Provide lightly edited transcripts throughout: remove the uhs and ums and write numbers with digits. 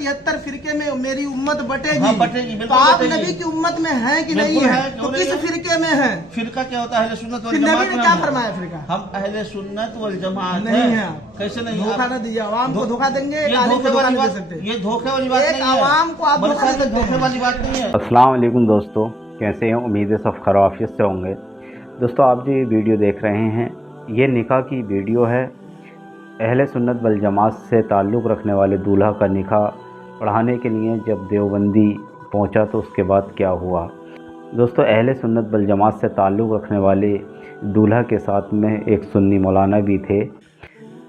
73 फिरके में मेरी उम्मत बटेगी। हाँ, बटेगी, तो बिल्कुल आप बटेगी। नबी की उम्मत में है कि नहीं है? तो किस फिरके में है? फिरका क्या होता है? अहले सुन्नत वल फिर जमात नबी ने में क्या हम हैं। फरमाया फिरका? हम अहले सुन्नत वल जमात नहीं है। कैसे नहीं? धोखा न दीजिए, आवाम को धोखा देंगे, ये गाली को धोखे धोखा वाली नहीं दे बात, सकते। ये धोखे वाली बात एक नहीं है। आवाम को आप धोखा दे सकते धोखे हैं। वाली बात नहीं है। अस्सलाम वालेकुम दोस्तों, कैसे हैं? उम्मीद है सब खैर आफियत से होंगे। दोस्तों, आप जो ये वीडियो देख रहे हैं, ये निकाह की वीडियो है। अहले सुन्नत वल जमात से ताल्लुक़ रखने वाले दूल्हा का निकाह पढ़ाने के लिए जब देवबंदी पहुंचा तो उसके बाद क्या हुआ। दोस्तों, अहले सुन्नत वल जमात से ताल्लुक़ रखने वाले दूल्हा के साथ में एक सुन्नी मौलाना भी थे।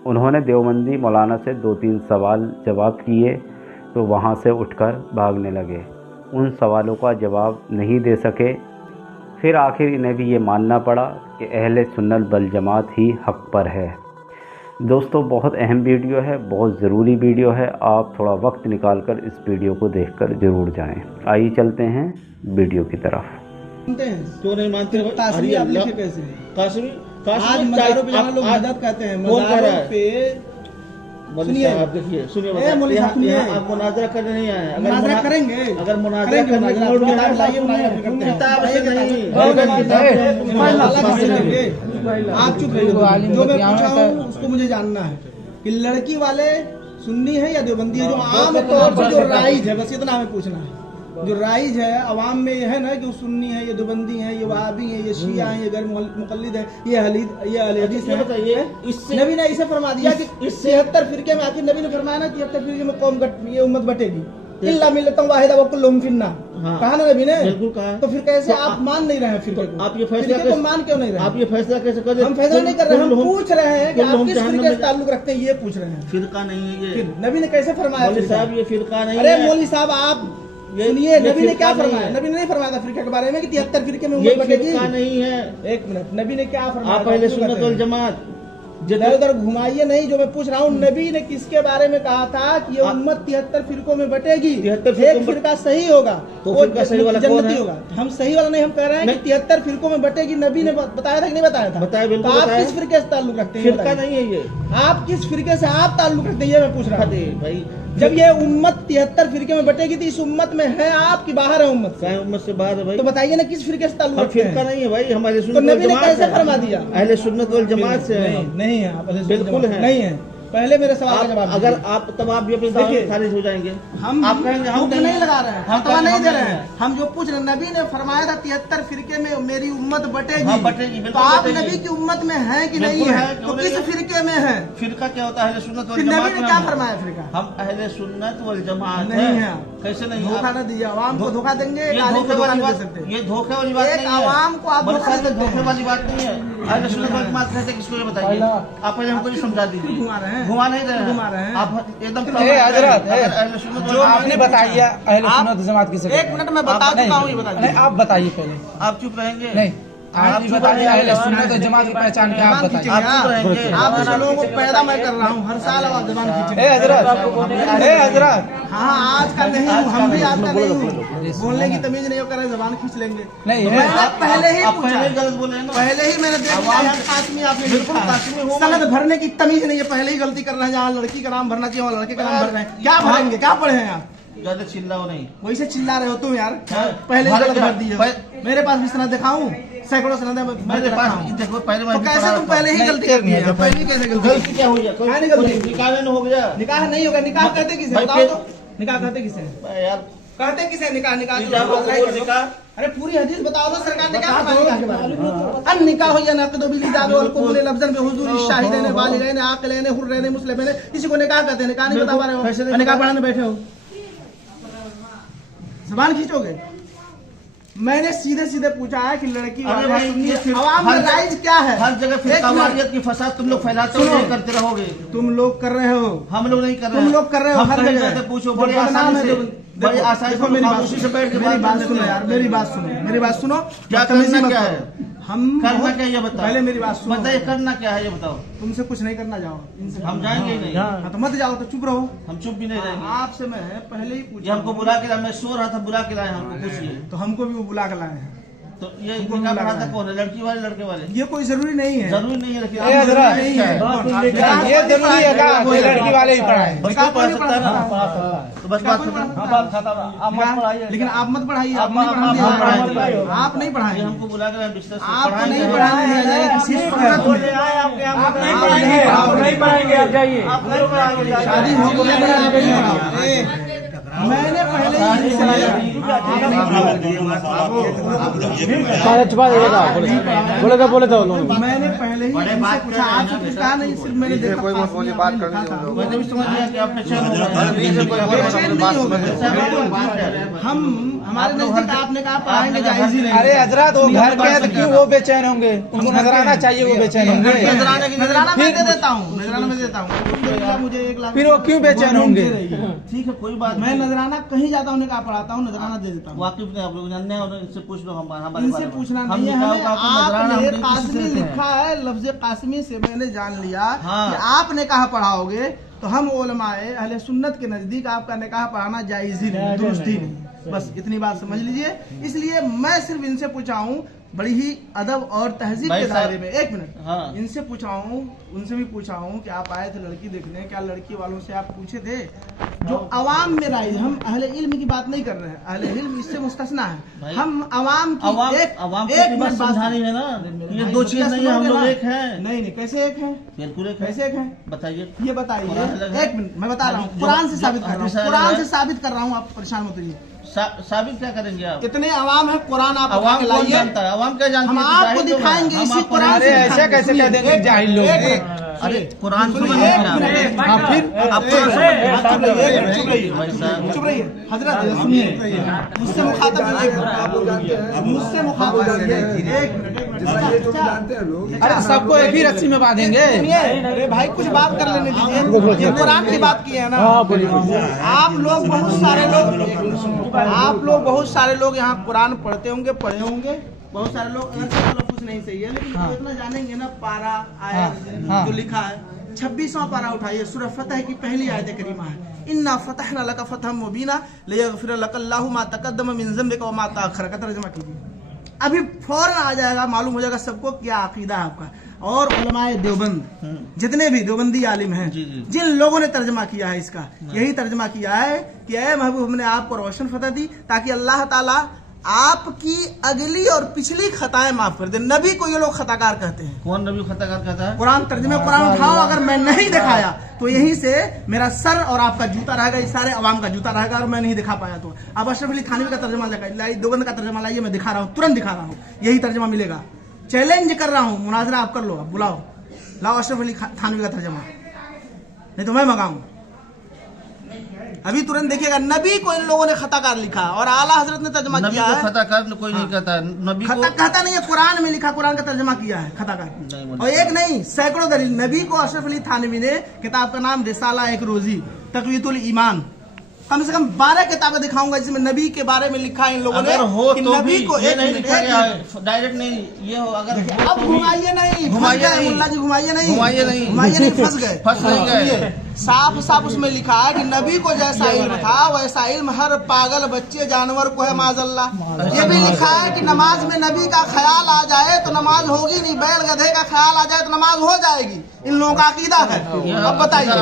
उन्होंने देवबंदी मौलाना से 2-3 सवाल जवाब किए तो वहाँ से उठकर भागने लगे। उन सवालों का जवाब नहीं दे सके। फिर आखिर इन्हें भी ये मानना पड़ा कि अहले सुन्नत वल जमात ही हक़ पर है। दोस्तों, बहुत अहम वीडियो है, बहुत ज़रूरी वीडियो है। आप थोड़ा वक्त निकाल कर इस वीडियो को देखकर ज़रूर जाएं। आइए चलते हैं वीडियो की तरफ। क्यों नहीं मानते? कासमी आप लिखे कैसे? कासमी आज मज़ारों पे जाना लोग मदद कहते हैं। कौन कह रहा है? पे सुनिए, आप देखिए, सुनिए, यहाँ आप मुनाजरा करने नहीं आए। मुनाजरा करेंगे, अगर मुनाजरा करने के मूड में किताब है, लाइए, मुनाजरा भी करते हैं। किताब से नहीं, आप चुप रहिए। जो मैं पूछा हूँ उसको मुझे जानना है कि लड़की वाले सुन्नी है या देवबंदी है? जो आम तौर पर जो राइज है, बस इतना हमें पूछना है। जो राइज है अवाम में ये है ना कि वो सुन्नी है, ये देवबंदी है, ये वहाबी है, ये शिया है, ये गैर मुक़ल्लिद है, ये अहले हदीस है। बताइए, इससे नबी ने इसे फरमा दिया कि इस 73 फिरके में आखिर नबी ने फरमाया ना 73 फिरके में कौम ये उम्मत बटेगी। इल्ला मिल्लतन वाहिदा व कुल्लुहुम फिन्नार। कहा ना नबी ने? बिल्कुल कहा। तो फिर कैसे आप मान नहीं रहे हैं फिरके को? आप ये फैसला फिरके को मान क्यों नहीं रहे? आप ये फैसला कैसे कर रहे? हम फैसला नहीं कर रहे, हम पूछ रहे हैं कि आप किस फिरके से में ताल्लुक रखते हैं, ये पूछ रहे हैं। फिरका नहीं है ये। फिर नबी ने कैसे फरमाया? मौलवी साहब, ये फिरका नहीं अरे है। मौलवी साहब, आप सुनिए, नबी ने क्या फरमाया? नबी ने नहीं फरमाया था फिरके के बारे में कि 73 फिरके में ये उम्मत बटेगी। फिरका नहीं है। एक मिनट, नबी ने क्या फरमाया? आप अहले सुन्नत वल जमात इधर उधर घुमाइए नहीं। जो मैं पूछ रहा हूँ, नबी ने किसके बारे में कहा था कि ये उम्मत 73 फिरकों में बटेगी? 73 एक फिरका सही होगा तो वो फिरका सही वाला कौन जन्नती है? होगा। हम सही वाला नहीं, हम कह रहे हैं कि 73 फिरकों में बटेगी। नबी ने बताया था कि नहीं बताया था? बताया, बिल्कुल तो आप बताया। किस फिरके से ताल्लुक रखते हैं? फिरका नहीं है ये। आप किस फिरके से आप ताल्लुक रखते हैं, ये मैं पूछ रहा हूँ। भाई, जब ये उम्मत 73 फिरके में बटेगी तो इस उम्मत में है आप की बाहर है उम्मत से? उम्मत से बाहर है भाई। तो बताइए ना किस फिरके से ताल्लुक हम रखते हैं? फिरका नहीं है भाई, हमारे तो सुन्नत वल नबी ने जमात कैसे है। फरमा दिया? अहले सुन्नत वल जमात से है। नहीं है, आप बिल्कुल है। नहीं है। पहले मेरे सवाल का जवाब अगर आप तब आप भी अपने दावे देखिए, खारिज हो जाएंगे। हम आप कहेंगे हम नहीं लगा रहे हैं, हम फतवा नहीं दे रहे नहीं हैं। हम जो पूछ रहे हैं, नबी ने फरमाया था 73 फिरके में मेरी उम्मत बटेगी। हाँ, बटेगी, तो बिल्कुल आप बटेगी। नबी की उम्मत में है कि नहीं बिल्कुल है? है, तो क्यों किस नहीं है? फिरके में है? फिरका क्या होता है? अहले सुन्नत वल फिर जमात नबी ने में क्या हम हैं। फरमाया फिरका? हम अहले सुन्नत वल जमात नहीं है। कैसे नहीं? धोखा न दीजिए, आवाम को धोखा देंगे, ये गाली को धोखे धोखा वाली नहीं दे बात, सकते। ये धोखे वाली बात एक नहीं है। आवाम को आप धोखा दे सकते धोखे हैं। वाली बात नहीं है। अहले सुन्नत वल जमात कहते किसको, ये बताइए। आप पहले हमको ये समझा दीजिए। घुमा रहे हैं, घुमा नहीं रहे हैं। घुमा रहे हैं। आप एकदम जो आपने बताया अहले सुन्नत जमात किसे? एक मिनट में बता चुका हूँ, ये बता नहीं, आप बताइए पहले। आप चुप रहेंगे? नहीं, आप चुप बताइए रहेंगे। अहले सुन्नत जमात की पहचान क्या? आप बताइए। आप चुप रहेंगे। आप उन लोगों को पैदा मैं कर रहा हूँ, हर साल आप जबान खींचे। हजरत हाँ, आज का नहीं हूँ, हम भी आज का नहीं हूँ। बोलने की तमीज नहीं हो कर जबान खींच लेंगे। नहीं, तो मैंने पहले ही आप पूछा, पहले गलत बोले हैं ना। पहले ही मैंने देख लिया यहाँ कासमी आपने बिल्कुल लिखा है। कासमी हूँ मैं। सनद भरने की तमीज नहीं है, पहले ही गलती कर रहे हैं। जहाँ लड़की का नाम भरना चाहिए वहाँ लड़के का नाम भर रहे हैं। क्या भरेंगे? क्या पढ़े हैं आप? ज्यादा चिल्लाओ नहीं। वैसे चिल्ला रहे हो तुम यार। हाँ, पहले ही गलत भर दिए हो। पहले- मेरे पास भी सनद दिखाऊं, सैकड़ों सनद है मेरे पास देखो, पहले तो कैसे तुम पहले ही गलती कर दी है? पहले ही कैसे गलती? गलती क्या हुई है? क्या नहीं गलती? निकाह नहीं हो गया निकाह नहीं होगा। निकाह कहते किसे? भाई, बताओ फिर- तो। निकाह कहते किसे? यार। कहते किसे? निकाह निकाह ठीक है, आप बोलो निकाह। अरे पूरी हदीस बताओ ना, सरकार ने क्या फरमाया निकाह के बारे में? अन निकाह या नक़द बिल इजाज़ वल क़बूल लफ्ज़न बिहुज़ूर शाहिदैन बालिगैन आक़िलैन हुर्रैन मुस्लिमैन। इसी को निकाह कहते हैं। निकाह नहीं बता पा रहे हो? निकाह पढ़ाने बैठे हो, ज़बान खींचोगे। मैंने सीधे सीधे पूछा है कि लड़की अरे वाले भाई, सुनिए, ये फिर अवाम हर में जगह- राइज क्या है? हर जगह एक फिरकावारियत की फसाद तुम लोग फैलाते हो, सुनो। नहीं करते रहोगे। तुम लोग कर रहे हो, हम लोग नहीं कर रहे तुम हैं। लोग कर रहे हो। हम हर कहीं जगह जाते पूछो, जो बड़ी बदनाम आसानी है, से, जो- बड़ी देखो, आसानी देखो, से मेरी बात खामोशी से बैठ के मेरी बात करते सुनो हैं। यार, मेरी बात सुनो, मेरी बात सुनो। क्या बदतमीजी करना मत क्या करो। है? हम करना क्या है ये बताओ। पहले मेरी बात सुनो। बताइए, करना क्या है ये बताओ। तुमसे कुछ नहीं करना, जाओ इनसे। हम जाएंगे ही नहीं। हाँ, तो मत जाओ, तो चुप रहो। हम चुप भी नहीं रहेंगे। आपसे मैं पहले ही ये पूछा, हमको बुला के लाया, मैं सो रहा था, बुला के लाया हमको, पूछिए। तो हमको भी वो बुला के लाए हैं। तो ये निकाह पढ़ाता कौन है, लड़की वाले लड़के वाले? ये कोई जरूरी नहीं है, जरूरी नहीं है, लेकिन ये हजरत नहीं है। ये जरूरी है क्या कोई लड़की वाले ही पढ़ाए? बस कोई पढ़ सकता है ना, तो बस बात खत्म। लेकिन आप मत पढ़ाइए, आप नहीं पढ़ाएंगे, आप नहीं ये पढ़ाएंगे, हमको बुला कर हम बिस्तर से आपको नहीं पढ़ाएंगे। पढ़ाने दिया जाएगा किसी सूरत में। आप नहीं पढ़ाएंगे, आप जाइए। शादी हो गई है, आप नहीं पढ़ाओ। मैंने पहले ही इनसे बोले तो मैंने पहले ही इनसे पूछा, आपसे कुछ कहा नहीं, सिर्फ मैंने देखा मैंने भी समझ लिया कि आप बेचैन हो गए। बेचैन नहीं हो गए। हम हमारे नजदीक आपने कहा पढ़ाएंगे, जायज ही नहीं। अरे हजरत वो घर के हैं तो क्यों वो बेचैन होंगे? उनको नजर आना चाहिए वो बेचैन होंगे। नजराना मैं दे देता हूँ, नजराना मैं देता हूँ, मुझे 1 लाख। फिर वो क्यों बेचैन होंगे? ठीक है, कोई बात मैं नहीं। नजराना कहीं जाता हूँ, उन्हें कहा पढ़ाता हूँ, नजराना दे देता हूँ। वाकिफ नहीं आप लोग जानते हैं, और इनसे पूछ लो हमारे इनसे पूछना नहीं है हमें। आपने कासमी लिखा है, लफ्ज कासमी से मैंने जान लिया कि आपने कहा पढ़ाओगे, तो हम उलमाए अहले सुन्नत के नजदीक आपका निकाह पढ़ाना जायज ही नहीं, दुरुस्त ही नहीं। बस इतनी बात समझ लीजिए। इसलिए मैं सिर्फ इनसे पूछा हूँ बड़ी ही अदब और तहजीब के दायरे में। 1 मिनट, हाँ। इनसे पूछा हूँ, उनसे भी पूछा हूँ कि आप आए थे लड़की देखने, क्या लड़की वालों से आप पूछे थे? जो अवाम में राय, हम अहले इल्म की बात नहीं कर रहे हैं, अहले इल्म इससे मुस्तस्ना है। हम अवाम की एक मिनट बात समझानी है ना, ये दो चीज नहीं है, हम लोग एक हैं। नहीं, कैसे एक है? बिल्कुल एक है। कैसे एक है? बताइए। ये बताइए। कुरान अलग है। 1 मिनट, मैं बता रहा हूँ, कुरान से साबित कर रहा हूँ, कुरान से साबित कर रहा हूँ, आप परेशान मत होइए। साबित क्या करेंगे आप? इतने अवाम है, कुरान आप अवाम कौन लाइए, जानता है? अवाम क्या जानती हम है? आपको दिखाएंगे इसी कुरान से। ऐसा कैसे कह देंगे जाहिल लोग? अरे कुरान सुनिए, सुनिए, एक मिनट, हाँ, फिर आप चुप रहिए हजरत, सुनिए, मुझसे मुखातब नहीं, मुझसे मुखातब अरे सबको एक ही रस्सी में बांधेंगे। अरे भाई कुछ बात कर लेने दीजिए, ये कुरान की बात की है ना। आप लोग बहुत सारे लोग यहाँ कुरान पढ़ते होंगे, पढ़े होंगे, बहुत सारे लोग कुछ नहीं सही है, लेकिन इतना जानेंगे ना, पारा आयत जो लिखा है, 26वां पारा उठाइए, सूरह फतह की पहली आयत करीमा है, इन्ना फतहना लका फतहम मुबीना लियगफिर लकल्लाहु मा तक़द्दम मिन ज़म्बिका व मा तअख़्ख़र का तर्जुमा कीजिए। अभी फौरन आ जाएगा, मालूम हो जाएगा सबको क्या अकीदा है आपका। और उलमाए देवबंद, जितने भी देवबंदी आलिम हैं, जिन लोगों ने तर्जमा किया है इसका, यही तर्जमा किया है कि ऐ महबूब, हमने आपको रोशन फतह दी ताकि अल्लाह ताला आपकी अगली और पिछली खताएं माफ कर दे। नबी को ये लोग खताकार कहते हैं। कौन नबी खताकार कहता है? कुरान तर्जुमे कुरान उठाओ, अगर मैं नहीं दिखाया तो यहीं से मेरा सर और आपका जूता रहेगा, इस सारे अवाम का जूता रहेगा, और मैं नहीं दिखा पाया तो अब अशरफ अली थानवी का तर्जुमा लाइए, देवबंद का तर्जुमा लाइए, मैं दिखा रहा हूँ, तुरंत दिखा रहा हूँ, यही तर्जुमा मिलेगा। चैलेंज कर रहा हूँ, मुनाजरा आप कर लो, आप बुलाओ, लाओ अशरफ अली थानवी का तर्जुमा, नहीं तो मैं मंगाऊं। अभी तुरंत देखिएगा, नबी को इन लोगों ने खताकार लिखा और आला हजरत ने तर्जुमा किया है। खताकार कोई नहीं कहता है, नबी को कहता नहीं है, कुरान में लिखा, कुरान का तर्जुमा किया है खताकार। और एक नहीं, सैकड़ों दलील। नबी को अशरफ अली थानवी ने, किताब का नाम रिसाला एक रोजी तक़वीयतुल ईमान, कम से कम 12 किताबें दिखाऊंगा जिसमें नबी के बारे में लिखा है इन लोगों ने। हो कि तो नबी को ये नहीं लिखा गया है, डायरेक्ट नहीं, ये हो अगर अब घुमाइए नहीं, घुमाइए नहीं, मुल्ला जी घुमाइए नहीं, घुमाइए नहीं, फंस गए, फंस नहीं गए। साफ साफ उसमें लिखा है कि नबी को जैसा इल्म था वैसा इल्म हर पागल बच्चे जानवर को है, माज़अल्लाह। ये भी लिखा है कि नमाज में नबी का ख्याल आ जाए तो नमाज होगी नहीं, बैल गधे का ख्याल आ जाए तो नमाज हो जाएगी। इन लोगों का अकीदा है। अब बताइए,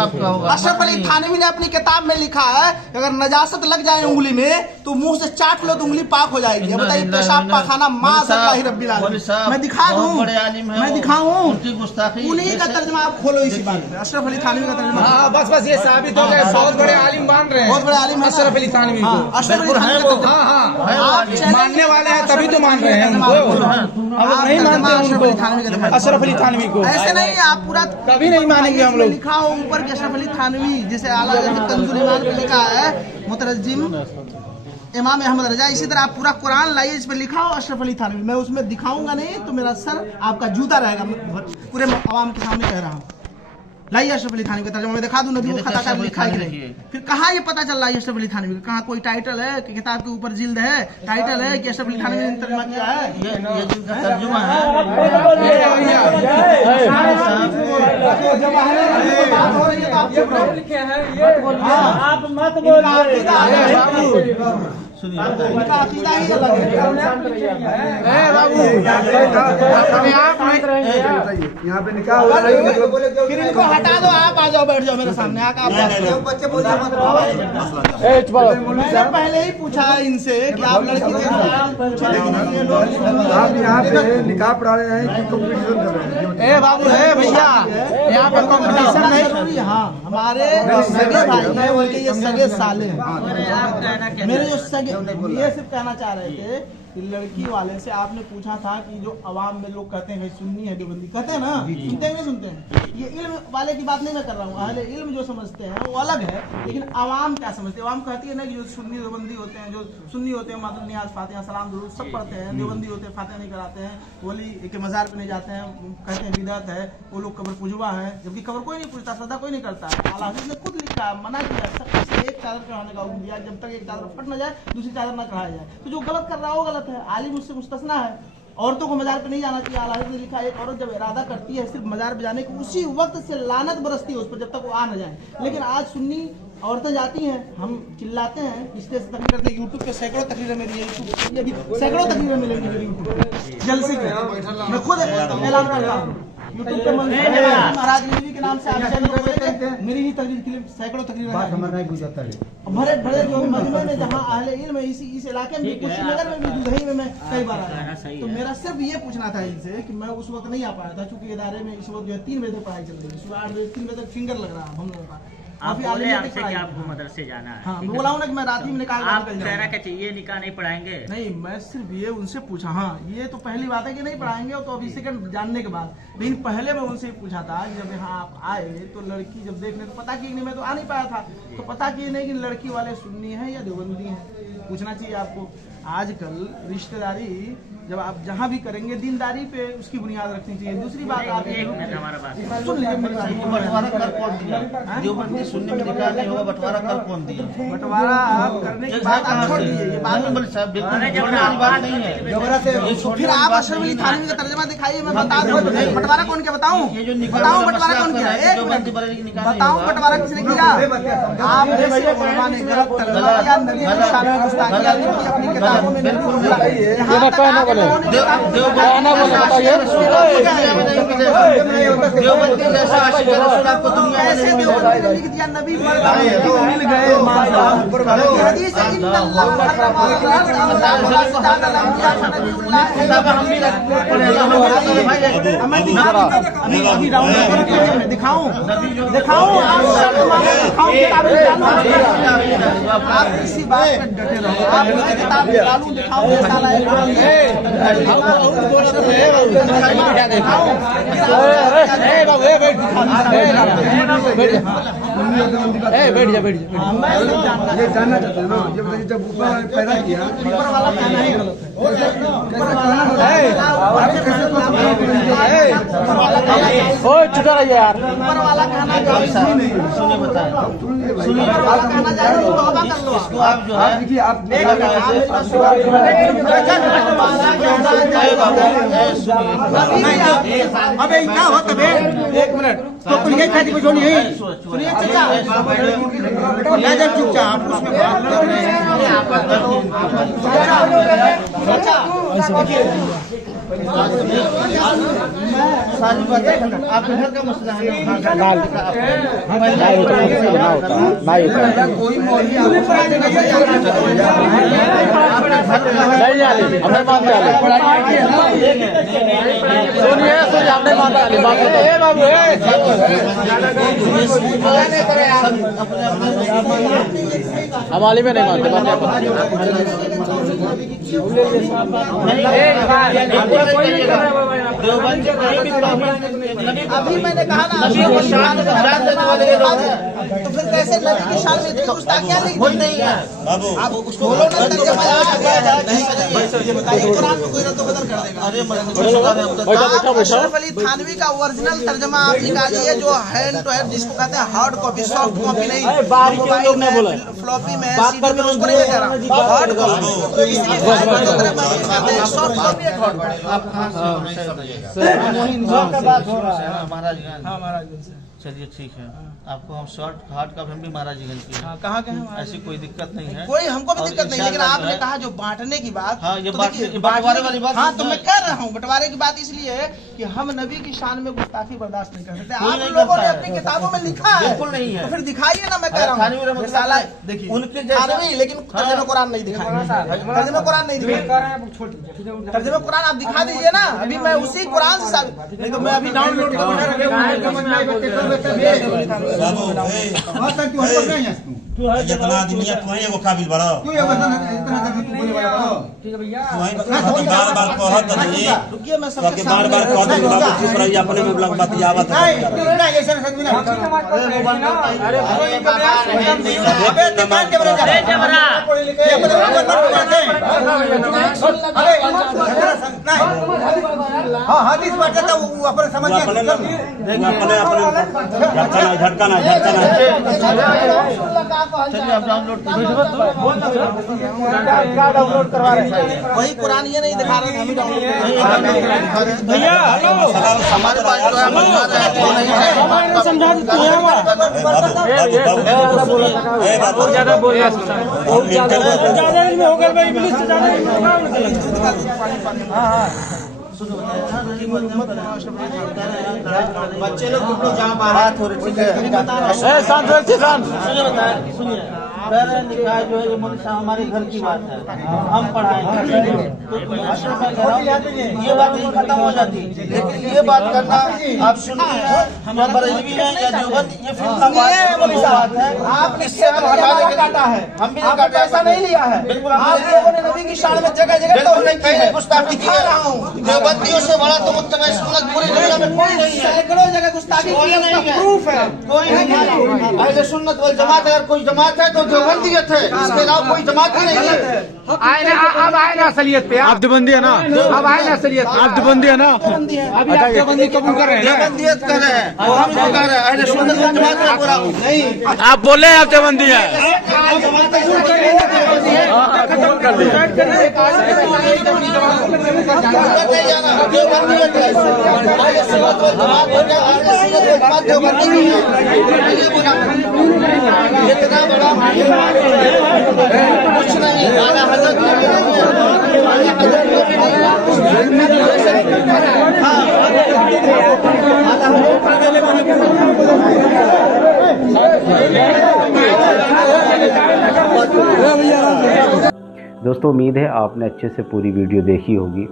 अशरफ अली थानवी ने अपनी किताब में लिखा है अगर नजासत लग जाए उंगली में तो मुंह से चाट लो तो उंगली पाक हो जाएगी। बताइए, पेशाब पाखाना माज़अल्लाह रब्बिल आलमीन। मैं दिखा दूं, मैं दिखाऊं, उन्हीं का तर्जुमा आप खोलो इसी बात में, अशरफ अली थानवी का तर्जुमा। बस ये साबित हो गया, बहुत बड़े आलिम मान रहे हैं, बहुत बड़े आलिम अशरफ अली थानवी को। अशरफ अली थानवी को मानने वाले हैं तभी तो मान रहे हैं उनको, हम लोग नहीं मानते उनको, अशरफ अली थानवी को। ऐसे नहीं, आप पूरा कभी नहीं मानेंगे हम लोग। लिखा हो ऊपर के अशरफ अली थानवी, जैसे आला कंजुल ईमान पे लिखा है मुतरज्जिम इमाम अहमद रजा, इसी तरह आप पूरा कुरान लाइए, इस पे लिखा हो अशरफ अली थानवी। मैं उसमें दिखाऊंगा नहीं तो मेरा सर आपका जूता रहेगा, पूरे आवाम के सामने कह रहा हूँ। लाइए अशरफ अली थानवी का तर्जुमा मैं दिखा दूं, नबी को खताकार लिखा है कि नहीं। फिर कहाँ ये पता चल रहा है अशरफ अली थानवी का, कहाँ कोई टाइटल है कि किताब के ऊपर जिल्द है, टाइटल है कि अशरफ अली थानवी ने तर्जुमा किया है। ये जिनका तर्जुमा है, आप मत बोलिए, सुनिए उनका अकीदा ही अलग है। यहाँ पे निकाह हो रहा है, फिर इनको हटा दो, आप आ जाओ, बैठ जाओ मेरे सामने आकर। मैंने पहले ही पूछा इनसे कि आप लड़की देख रहे हैं, लेकिन ये लोग आप यहाँ पे निकाह पढ़ा रहे हैं कि कंपटीशन कर रहे हैं? ए बाबू, ए भैया, यहाँ पे कंपटीशन नहीं। हाँ, हमारे सगे भाई हैं, उनके ये सगे साले हैं। मेरे जो सगे, ये सिर्फ कहना चाह रहे थे कि लड़की वाले से आपने पूछा था कि जो अवाम में लोग कहते हैं सुन्नी है देवबंदी, कहते हैं ना, सुनते हैं नहीं सुनते हैं? ये इल्म वाले की बात नहीं मैं कर रहा हूँ, अहले इल्म जो समझते हैं वो अलग है, लेकिन अवाम क्या समझते हैं? अवाम कहती है ना कि जो सुन्नी देवबंदी होते हैं, जो सुन्नी होते हैं मातुल नियाज फातिहा सलाम दुरूद सब पढ़ते हैं, देवबंदी होते हैं फातिहा नहीं कराते हैं, वली के मज़ार पे नहीं जाते हैं, कहते हैं बिदअत है, वो लोग कब्र पुजवा है, जबकि कब्र कोई नहीं पूछता, श्रद्धा कोई नहीं करता। आला हज़रत ने खुद लिखा, मना किया सबसे एक चादर चढ़ाने का हुक्म दिया, जब तक एक चादर फट न जाए दूसरी चादर न चढ़ाया जाए। तो जो गलत कर रहा है वो गलत है, आलिम उससे मुस्तस्ना है। औरतों को मजार पे नहीं जाना चाहिए। आला हज़रत ने लिखा, एक औरत जब इरादा करती है सिर्फ मजार पे जाने की, उसी वक्त से लानत बरसती है उस पर, जब तक वो आ न जाए। लेकिन आज सुन्नी औरतें जाती हैं, हम चिल्लाते हैं, इसलिए तकरीर करते हैं। यूट्यूब पे सैकड़ों तकरीरें मेरी, सैकड़ों तकरीरें मिलेंगी मेरी यूट्यूब पे जलसे के, मैं खुद ऐलान करता हूँ यूट्यूब पे। महाराज गिरी के नाम से आप मेरी ही तकरीर क्लिप सैकड़ों तकरीरें भरे भरे जो मजमे में, जहाँ अहले इल्म है, इस इलाके में, कुशीनगर में भी, दुधई में मैं कई बार आया। तो मेरा सिर्फ ये पूछना था इनसे कि मैं उस वक्त नहीं आ पाया था, क्योंकि इदारे में इस वक्त जो है 3 बजे तक पढ़ाई चल रही है, सुबह 8 बजे 3 बजे तक फिंगर लग रहा है हम लोगों का। आप बोले हमसे कि आपको मदरसे जाना है। हाँ, मैं बोला हूँ ना कि मैं रात ही में निकाल आप कह रहा कि ये निकाह नहीं पढ़ाएंगे? नहीं, मैं सिर्फ ये उनसे पूछा। हाँ, ये तो पहली बात है कि नहीं पढ़ाएंगे, तो अभी सेकंड जानने के बाद। लेकिन पहले मैं उनसे पूछा था कि जब यहाँ आप आए तो लड़की जब देखने, तो पता कि नहीं, मैं तो आ नहीं पाया था, तो पता कि नहीं कि लड़की वाले सुन्नी है या देवबंदी है, पूछना चाहिए आपको। आजकल रिश्तेदारी जब आप जहाँ भी करेंगे दीनदारी पे उसकी बुनियाद रखनी चाहिए। दूसरी बात, आप बंटवारा कर कौन दिया? जो बंदी सुनने में निकाह नहीं होगा, बंटवारा कर कौन दिया? बंटवारा आप करने के बाद आप छोड़ दीजिए, ये बात बात नहीं है। फिर आप अशरफ अली थानवी का तर्जुमा दिखाइए, मैं बता दूं बंटवारा कौन किया, बताऊं? बताऊं बंटवारा कौन किया? एक मिनट बताऊं बंटवारा किसने किया? आपने उलमा ने गलत तर्जुमा किया, नबी की शान में गुस्ताखियां की अपनी किताबों में बिल्कुल यहाँ तक आप देवबंदी जैसा आशिक रसूल आपको दुनिया में ऐसे देवबंदी ने लिख दिया, नबी मिल गए हदीस दिखाऊं आप इसी बात पे डटे रहो। आप किताब निकालूं, दिखाऊं, बैठ जा। ये जानना चाहते हैं ना, जब ऊपर पैदा किया, ऊपर वाला कहना ही गलत है। चुका रहा यार, ऊपर वाला कहना सुनिए बताएं, कहना चाहिए तो तौबा कर लो। इसको आप जो है देखिए आप अबे क्या हो तबे, एक मिनट तो कुछ यही खाती कुछ नहीं है। सुनिए चाचा, जब चुपचाप उसमें बात कर रहे हैं। सारी बातें आपके घर का मसला है। हमारी में नहीं मानते। अभी मैंने कहा ना, तो फिर कैसे नबी की शान में गुस्ताखियां नहीं है? आप उसको बोलो ना, ये बताइए कुरान में कोई रद्द बदल कर देगा? अशरफ अली थानवी का ओरिजिनल तर्जमा आप निकालिए, जो हैंड टू हैंड, जिसको कहते हैं हार्ड कॉपी, सॉफ्ट कॉपी नहीं, मोबाइल में, फ्लॉपी में, सीडी में, उसको नहीं कह रहा, हार्ड कॉपी। सॉफ्ट कॉपी है, आप कहाँ से? महाराजगंज। महाराजगंज। हाँ, महाराजगंज से। चलिए ठीक है, आपको हम शॉर्ट हार्ट का भी हम भी महाराजीगंज के हैं। कहाँ के हैं? ऐसी कोई दिक्कत नहीं है, कोई हमको भी और दिक्कत नहीं, लेकिन इंशाअल्लाह आपने जो है- कहा जो बांटने की बात। हाँ, ये तो बात- देखिए, ये बंटवारे वाली बात हाँ, तो है। मैं कह रहा हूँ बंटवारे की बात इसलिए है कि हम नबी की शान में गुस्ताखी बर्दाश्त नहीं कर सकते। कोई आप नहीं लोगों करता ने है। अपनी किताबों में लिखा है, बिल्कुल नहीं है। तो फिर दिखाइए ना। मैं कह रहा थानवी हूँ रहमतुल्लाह साला अलैह, देखिए उनके जैसा- थानवी, लेकिन तर्जुमा कुरान नहीं दिखाएंगे। तर्जुमा कुरान नहीं दिखाएंगे। तर्जुमा कुरान आप दिखा दीजिए ना, अभी मैं उसी कुरान से साबित, नहीं तो मैं अभी डाउनलोड करूँगा। जितना दुनिया तू ही एगो काबिल बड़ा तू ही बार बार कहत नहीं रुकिए, मैं तो के बार बार कहत नहीं बाबू चुप रही अपने में ब्लॉग बतियावत है अरे जबरा झटका ना चलिए आप डाउनलोड वही कुरान ये नहीं दिखा रहे थे, हम ही भैया हमारे पास जो है मजबूत है, वो नहीं है। समझा ज्यादा बोल रहा बच्चे लोग जहाँ बात हो रही है, सुनिए पहले निकाह जो है ये मोदी साहब हमारे घर की बात है, हम पढ़ाएंगे तो ये बात नहीं खत्म हो जाती, लेकिन ये बात करना आप सुनिए हम बरेलवी हैं या देवबंद, ये फिर बात है। आपने इससे हम हटा काटा है, हम भी आपने पैसा नहीं लिया है। बिल्कुल आप लोगों ने नबी की शान में जगह जगह बिल्कुल नहीं की है। गुस्ताखी की है। देवबंदियों से बड़ा तो मुत्तबा सुन्नत पूरी दुनिया में कोई नहीं है, सैकड़ों जगह गुस्ताखी की है, उसका प्रूफ है। कोई नहीं है। अहले सुन्नत वल जमात अगर कोई जमात है तो देवबंदियत है, इसके अलावा कोई जमात ही नहीं है। अब आए ना असलियत पे, आप देवबंदी है ना, अब आए ना असलियत पे, आप देवबंदी है ना, अभी आप देवबंदी कबूल कर रहे हैं ना, देवबंदियत कर रहे हैं, वो हम जो कर रहे हैं अहले सुन्नत वल जमात का पूरा नहीं। आप बोले आप देवबंदी है, देवबंदियत है, अहले सुन्नत वल जमात हो गया, अहले सुन्नत वल जमात देवबंदी की है। ये बोला इतना बड़ा कुछ नहीं, आला हज़रत को भी नहीं है, आला हज़रत को भी नहीं है। हाँ, आला दोस्तों उम्मीद है आपने अच्छे से पूरी वीडियो देखी होगी।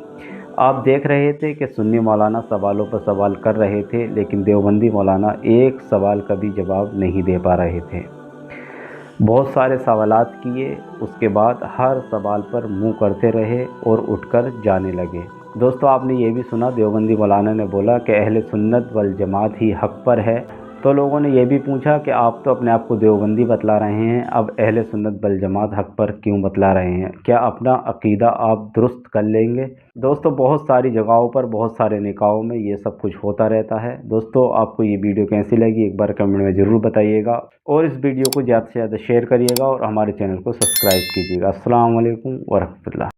आप देख रहे थे कि सुन्नी मौलाना सवालों पर सवाल कर रहे थे, लेकिन देवबंदी मौलाना एक सवाल का भी जवाब नहीं दे पा रहे थे। बहुत सारे सवालात किए, उसके बाद हर सवाल पर मुंह करते रहे और उठकर जाने लगे। दोस्तों आपने ये भी सुना, देवबंदी मौलाना ने बोला कि अहले सुन्नत वल जमात ही हक़ पर है। तो लोगों ने ये भी पूछा कि आप तो अपने आप को देवबंदी बतला रहे हैं, अब अहले सुन्नत वल जमात हक़ पर क्यों बतला रहे हैं? क्या अपना अक़ीदा आप दुरुस्त कर लेंगे? दोस्तों बहुत सारी जगहों पर, बहुत सारे निकाहों में ये सब कुछ होता रहता है। दोस्तों आपको ये वीडियो कैसी लगी एक बार कमेंट में ज़रूर बताइएगा, और इस वीडियो को ज़्यादा से ज़्यादा शेयर करिएगा और हमारे चैनल को सब्सक्राइब कीजिएगा। अस्सलाम वालेकुम व रहमतुल्लाह।